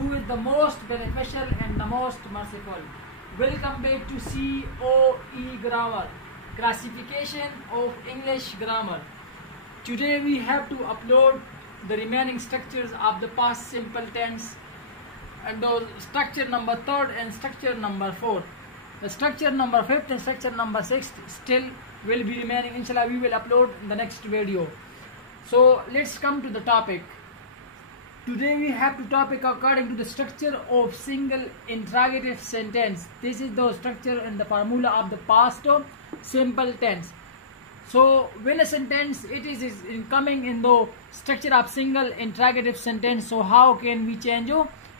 who is the most beneficial and the most merciful. Welcome back to COE Grammar, Classification of English Grammar. Today we have to upload the remaining structures of the past simple tense, and those structure number 3rd and structure number 4th. The structure number 5th and structure number 6th still will be remaining. Inshallah, we will upload in the next video. So let's come to the topic. Today we have to topic according to the structure of single interrogative sentence. This is the structure and the formula of the past simple tense. So when a sentence it is coming in the structure of single interrogative sentence, so how can we change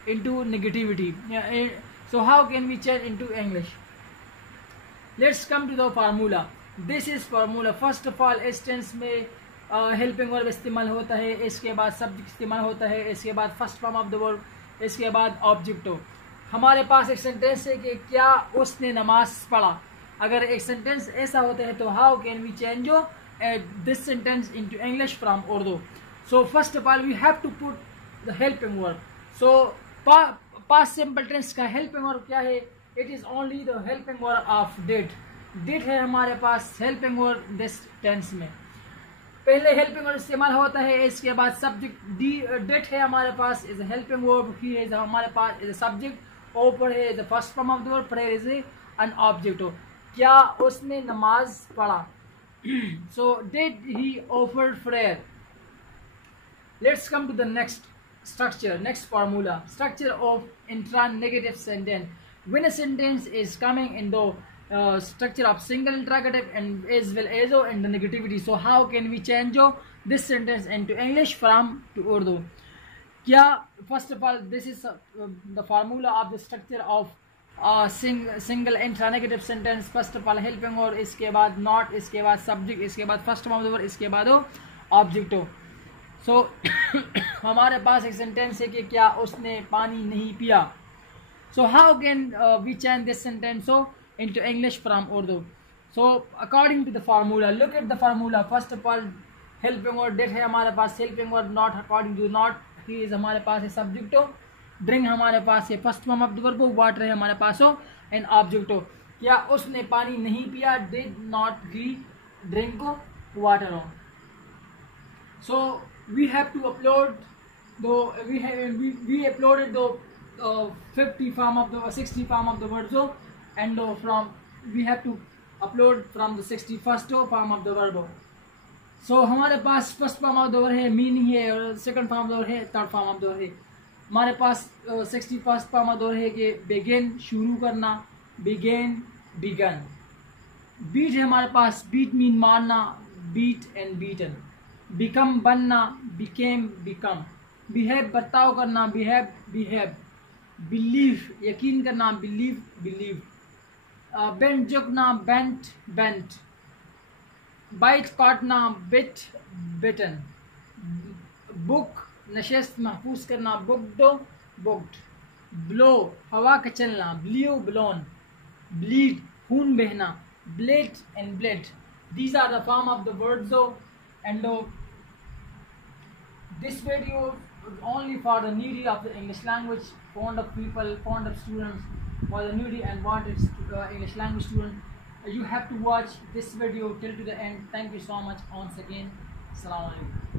into negativity? So how can we change into English? Let's come to the formula. This is formula. First of all, इस tense में helping verb इस्तेमाल होता है, इसके बाद subject इस्तेमाल होता है, इसके बाद first form of the verb, इसके बाद ऑब्जेक्ट हो. हमारे पास एक सेंटेंस है कि क्या उसने नमाज पढ़ा. अगर एक सेंटेंस ऐसा होता है तो how can we change this sentence into English from Urdu. So first of all we have to put the helping verb. So past simple tense का हेल्पिंग वर्ब क्या है? It is only the helping verb of did. Did है हमारे पास helping verb this tense में. पहले helping verb इस्तेमाल होता है, इसके बाद सब्जेक्ट डिड है हमारे पास is helping verb. He is हमारे पास इज सब्जेक्ट. ऊपर है is first form of the verb, prayer is an object. क्या उसने नमाज पढ़ा? So did he offer prayer. Let's come to the next structure, next formula. Structure of interrogative sentence. When a sentence is coming in the structure of single interrogative and as well as in the negativity, so how can we change this sentence into English from to Urdu? Kya, first of all, this is the formula of the structure of single interrogative sentence. First of all, helping or iske baad not, iske baad subject, iske baad first form of the verb, iske baad object. सो हमारे पास एक sentence है कि क्या उसने पानी नहीं पिया. So how can we change this sentence into English from Urdu? So according to the formula, look at the formula. First of all helping verb did है हमारे पास, helping verb not according to not, he is हमारे पास है subject. Drink हमारे पास है first form of the verb, water है हमारे पास एंड ऑब्जेक्ट. क्या उसने पानी नहीं पिया? Did not he drink water. So we have to upload we uploaded the 50 form of the 60 form of the verb, and from we have to upload from the 61st form of the verb. so हमारे पास first form of the verb है, meaning है, और second form of the verb है, third form of the verb है. हमारे पास 61st form of the verb है कि बिगिन शुरू करना, बिगिन बिगन. बीट है हमारे पास, बीट मीन मारना, बीट एंड बीटन. बिकम बनना, बिकेम बिकम. बिहेव बर्ताव करना, बिहेव बिहेव. बिलीव यकीन करना, बिलीव बिलीव. बेंट झुकना, बेंट बेंट. बाइट काटना, बिट बिटन. बुक नशस्त महफूज करना, बुक्ड बुक्ड. ब्लो हवा का चलना, ब्लियो ब्लोन. ब्लीड खून बहना, blade and blade. These are the form of the words and this video is only for the needy of the English language, fond of people, fond of students, for the needy and wanted English language student. You have to watch this video till to the end. Thank you so much once again. Assalamu alaikum.